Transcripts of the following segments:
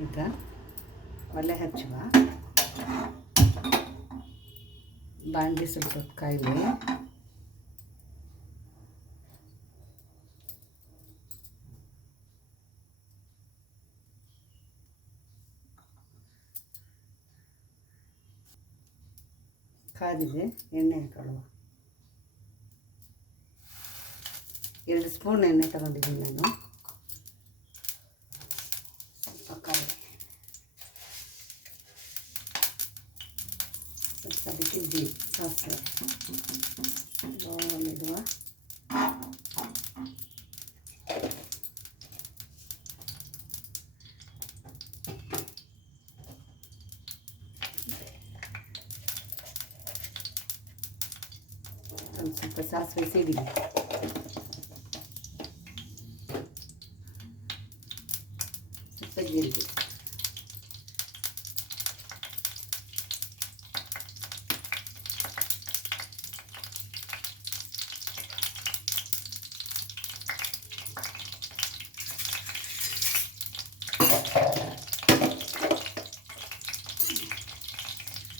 ಈಗ ಒಲೆ ಹಚ್ಚುವ. ಬಾಂಡಿ ಸ್ವಲ್ಪ ಹೊತ್ತು ಕಾಯಿಲೆ ಕಾದಿದೆ, ಎಣ್ಣೆ ಹಾಕೊಳ್ಳುವ. ಎರಡು ಸ್ಪೂನ್ ಎಣ್ಣೆ ತಗೊಂಡಿದ್ದೀನಿ ನಾನು. ಸ್ವಲ್ಪ ಕರಿ ಸ್ವಲ್ಪ ಅದಕ್ಕೆ ಜೀ ಸಾಸಿವೆ ಇಡುವ ಒಂದು ಸ್ವಲ್ಪ ಸಾಸಿವೆ ಸಿಡಿಲಿ ಸ್ವಲ್ಪ ಜೀರಿಗೆ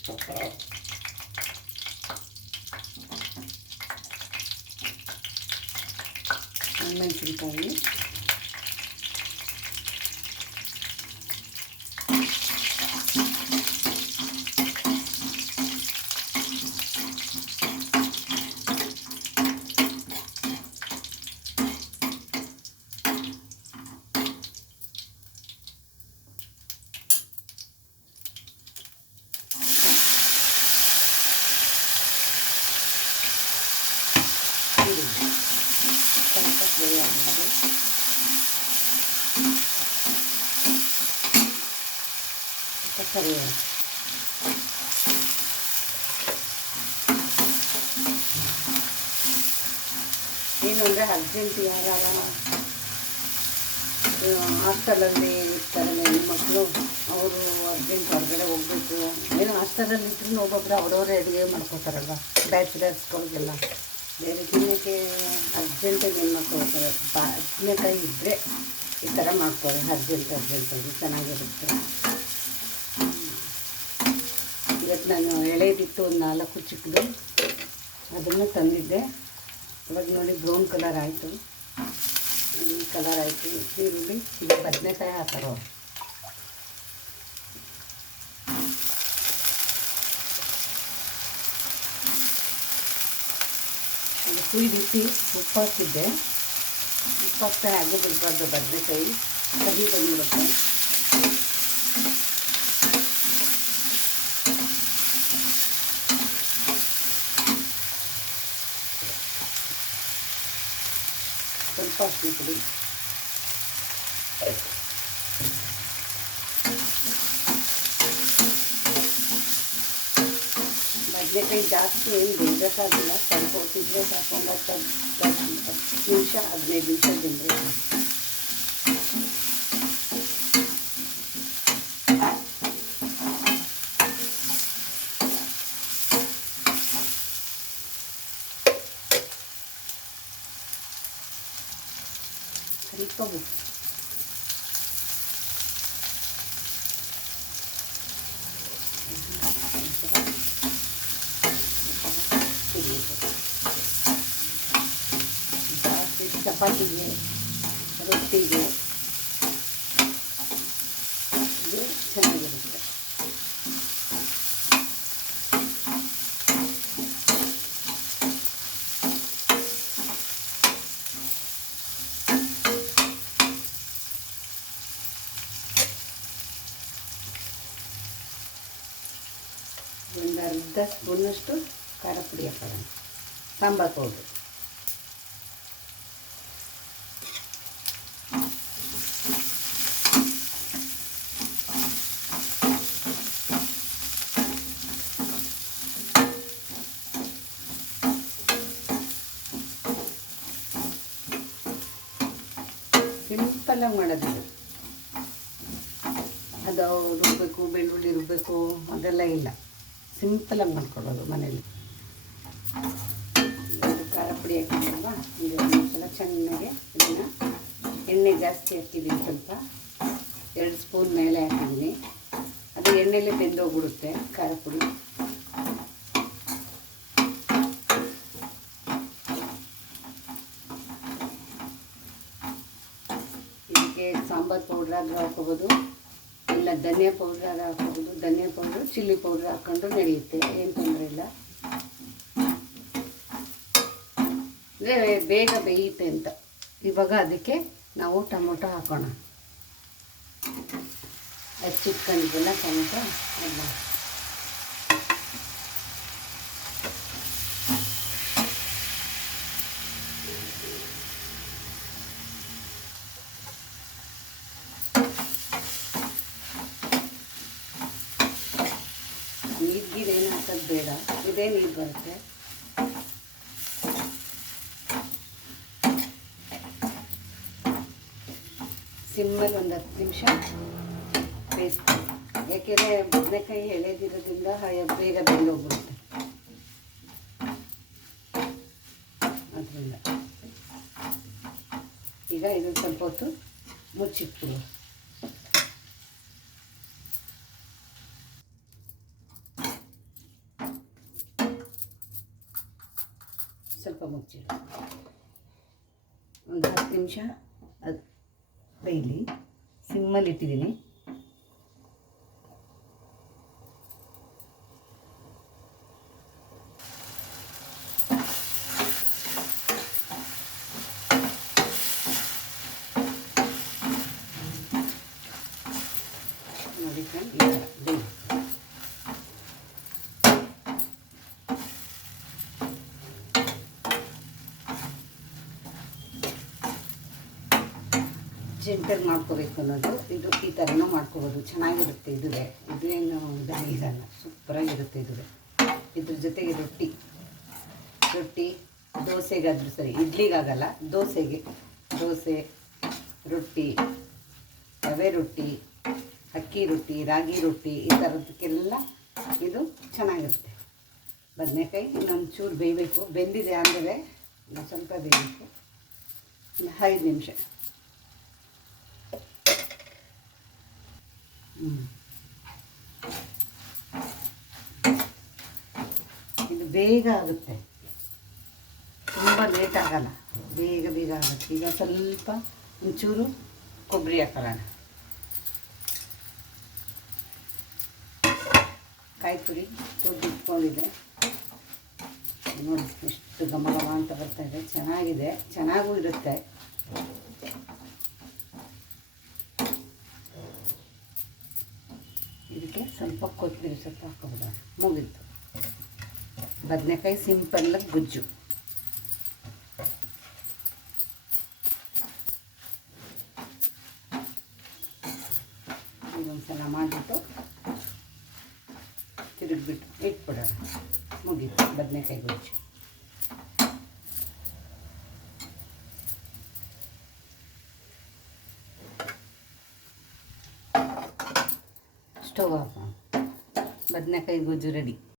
ಮೆಣಸಿನ್ಕಾಯಿ ಈರುಳ್ಳಿ ಕರಿಬೇವು ಏನು ಅರ್ಜೆಂಟ್ ಯಾರು ಹಾಸ್ಟೆಲಲ್ಲಿ ಇರ್ತಾರಲ್ಲ ಹೆಣ್ಮಕ್ಳು ಅವರು ಅರ್ಜೆಂಟ್ ಹೊರಗಡೆ ಹೋಗ್ಬೇಕು. ಏನೋ ಹಾಸ್ಟೆಲಲ್ಲಿ ಇದ್ರೂ ಒಬ್ಬೊಬ್ಬರು ಅವರವರೇ ಅಡುಗೆ ಮಾಡ್ಕೋತಾರಲ್ವ ಬ್ಯಾಚುಲರ್ಸ್ಗಳಿಗೆಲ್ಲ ಬೇರೆ ದಿನಕ್ಕೆ ಅರ್ಜೆಂಟಾಗಿ ಹೆಣ್ಮಕ್ಳು ಹೋಗ್ತಾರೆ ಬದನೆಕಾಯಿ ಇದ್ದರೆ ಈ ಥರ ಮಾಡ್ತಾರೆ ಅರ್ಜೆಂಟ್ ಅರ್ಜೆಂಟಾಗಿ ಚೆನ್ನಾಗಿರುತ್ತೆ. ಇವತ್ತು ನಾನು ಎಳೆದಿತ್ತು ಒಂದು ನಾಲ್ಕು ಚಿಕ್ಕದು. ಅದನ್ನು ತಂದಿದ್ದೆ. ಇವಾಗ ನೋಡಿ ಬ್ರೌನ್ ಕಲರ್ ಆಯಿತು. ಈ ಕಲರ್ ಆಯಿತು. ಈರುಳ್ಳಿ ಇದು ಬದನೆಕಾಯಿ ಹಾಕೋರು ಕುಯ್ದಿಟ್ಟು ಉಪ್ಪು ಹಾಕಿದ್ದೆ ಉಪ್ಪು ಹಾಕ್ತಾರೆ ಹಾಗೆ ಬಿಡಬಾರ್ದು ಬದನೆಕಾಯಿ. ಕಹಿ ಬಂದ್ಬಿಡುತ್ತೆ. ಸ್ವಲ್ಪ ಅರ್ಶಿನ ಪುಡಿ ಬದನೆಕಾಯಿ ಜಾಸ್ತಿ ಏನು ಬೇಯಬೇಕಾಗಿಲ್ಲ ಸ್ವಲ್ಪ ಹೊತ್ತಿದ್ರೆ ಸಾಕು ಒಂದು ಹತ್ತು ಹತ್ತು ನಿಮಿಷ ಹದಿನೈದು ನಿಮಿಷ ತಿಂದರೆ ಸ್ವಲ್ಪ ಉಪ್ಪು ಜಾಸ್ತಿ ಚಪಾತಿಗೆ ರೊಟ್ಟಿಗೆ ಇದು ಚೆನ್ನಾಗಿರುತ್ತೆ ಒಂದು ಅರ್ಧ ಸ್ಪೂನಷ್ಟು ಖಾರ ಪುಡಿ ಹಾಕೋಣ. ಸಾಂಬಾರು ಪೌಡ್ರು. ಸಿಂಪಲ್ಲಾಗಿ ಮಾಡೋದು ಇದು. ಅದು ರುಬ್ಬಬೇಕು ಬೆಳ್ಳುಳ್ಳಿ ರುಬ್ಬಬೇಕು ಅದೆಲ್ಲ ಇಲ್ಲ. ಸಿಂಪಲಾಗಿ ಮಾಡ್ಕೊಳ್ಳೋದು ಮನೇಲಿ. ಖಾರ ಪುಡಿ ಹಾಕಿದ್ರಲ್ವ ಒಂದು ಸಲ ಚೆನ್ನಾಗಿ ಇದನ್ನು ಎಣ್ಣೆ ಜಾಸ್ತಿ ಹಾಕಿದ್ದೀನಿ ಸ್ವಲ್ಪ. ಎರಡು ಸ್ಪೂನ್ ಮೇಲೆ ಹಾಕಿದ್ದೀನಿ ಅದು ಎಣ್ಣೆಲಿ ಬೆಂದೋಗ್ಬಿಡುತ್ತೆ ಖಾರ ಪುಡಿ. ಇದಕ್ಕೆ ಸಾಂಬಾರು ಪೌಡ್ರ್ ಆದರೂ ಹಾಕೋಬೋದು ಧನಿಯಾ ಪೌಡ್ರ್ ಅದು ಹಾಕೋಬೋದು. ಧನಿಯಾ ಪೌಡ್ರ್ ಚಿಲ್ಲಿ ಪೌಡ್ರ್ ಹಾಕ್ಕೊಂಡು ನಡೆಯುತ್ತೆ. ಏನು ತೊಂದರೆ ಇಲ್ಲ. ಅಂದರೆ ಬೇಗ ಬೇಯುತ್ತೆ ಅಂತ. ಇವಾಗ ಅದಕ್ಕೆ ನಾವು ಟೊಮೊಟೊ ಹಾಕೋಣ. ಹಚ್ಚಿಟ್ಕೊಂಡಿದ್ದೆಲ್ಲ ಟೊಮೊಟೊ ಎಲ್ಲ ಹಾಕೋದು ಬೇಡ. ಇದೇ ನೀರು ಬರುತ್ತೆ. ಸಿಮ್ಮಲ್ಲಿ ಒಂದು ಹತ್ತು ನಿಮಿಷ ಬೇಯಿಸ್ತೀನಿ ಯಾಕೆಂದರೆ ಬದನೆಕಾಯಿ ಎಳೆದಿರೋದ್ರಿಂದ ಬೇಗ ಬೆಂದೋಗ್ಬಿಡುತ್ತೆ ಅದರಿಂದ ಈಗ ಇದು ಸ್ವಲ್ಪ ಹೊತ್ತು ಮುಚ್ಚಿಟ್ಬಿಡು ಸ್ವಲ್ಪ ಮುಚ್ಚಿಡು ಒಂದು ಹತ್ತು ನಿಮಿಷ ಅದು ಬೇಯಲಿ ಸಿಮ್ಮಲ್ಲಿ ಇಟ್ಟಿದ್ದೀನಿ. ನೋಡಿ ಫ್ರೆಂಡ್ ಈ ಥರ ಬೇಯಲಿ ಜೆಂಟಲ್ ಮಾಡ್ಕೋಬೇಕು ಅನ್ನೋದು. ಇದು ಈ ಥರನೂ ಮಾಡ್ಕೋಬೋದು. ಚೆನ್ನಾಗಿರುತ್ತೆ ಇದುವೇ. ಇದೇನು ಇದಾಗಿರಲ್ಲ ಸೂಪರಾಗಿರುತ್ತೆ ಇದುವೇ. ಇದ್ರ ಜೊತೆಗೆ ರೊಟ್ಟಿ. ರೊಟ್ಟಿ, ದೋಸೆಗಾದರೂ ಸರಿ. ಇಡ್ಲಿಗಾಗಲ್ಲ. ದೋಸೆಗೆ ದೋಸೆ, ರೊಟ್ಟಿ, ರವೆ ರೊಟ್ಟಿ, ಅಕ್ಕಿ ರೊಟ್ಟಿ, ರಾಗಿ ರೊಟ್ಟಿ ಈ ಥರದಕ್ಕೆಲ್ಲ ಇದು ಚೆನ್ನಾಗಿರುತ್ತೆ. ಬದನೆಕಾಯಿ ಇನ್ನೊಂದು ಚೂರು ಬೇಯಬೇಕು. ಬೆಂದಿದೆ ಅಂದರೆ ಸ್ವಲ್ಪ ಬೇಯಬೇಕು. ಐದು ನಿಮಿಷ. ಇದು ಬೇಗ ಆಗುತ್ತೆ. ತುಂಬ ಲೇಟ್ ಆಗಲ್ಲ. ಬೇಗ ಬೇಗ ಆಗುತ್ತೆ. ಈಗ ಸ್ವಲ್ಪ ಒಂಚೂರು ಕೊಬ್ಬರಿ ಹಾಕೊಳ್ಳೋಣ ಕಾಯಿ ಪುಡಿ ತುರ್ದು ನೋಡಿ ಎಷ್ಟು ಘಮ ಅಂತ ಬರ್ತಾ ಇದೆ. ಚೆನ್ನಾಗಿದೆ. ಚೆನ್ನಾಗೂ ಇರುತ್ತೆ. ಕೊತ್ತಂಬರಿ ಸೊಪ್ಪು ಹಾಕೋಬಿಡ ಮುಗೀತು ಬದನೆಕಾಯಿ ಸಿಂಪಲ್ಲಾಗಿ ಗುಜ್ಜು ಇದೊಂದ್ಸಲ ಮಾಡಿಬಿಟ್ಟು ತಿರುಗಿಬಿಟ್ಟು ಇಟ್ಬಿಡೋಣ ಮುಗೀತು ಬದನೆಕಾಯಿ ಗುಜ್ಜು ಸ್ಟವ್ ಆಫ್ ಬದನೆಕಾಯಿ ಗೊಜ್ಜು ರೆಡಿ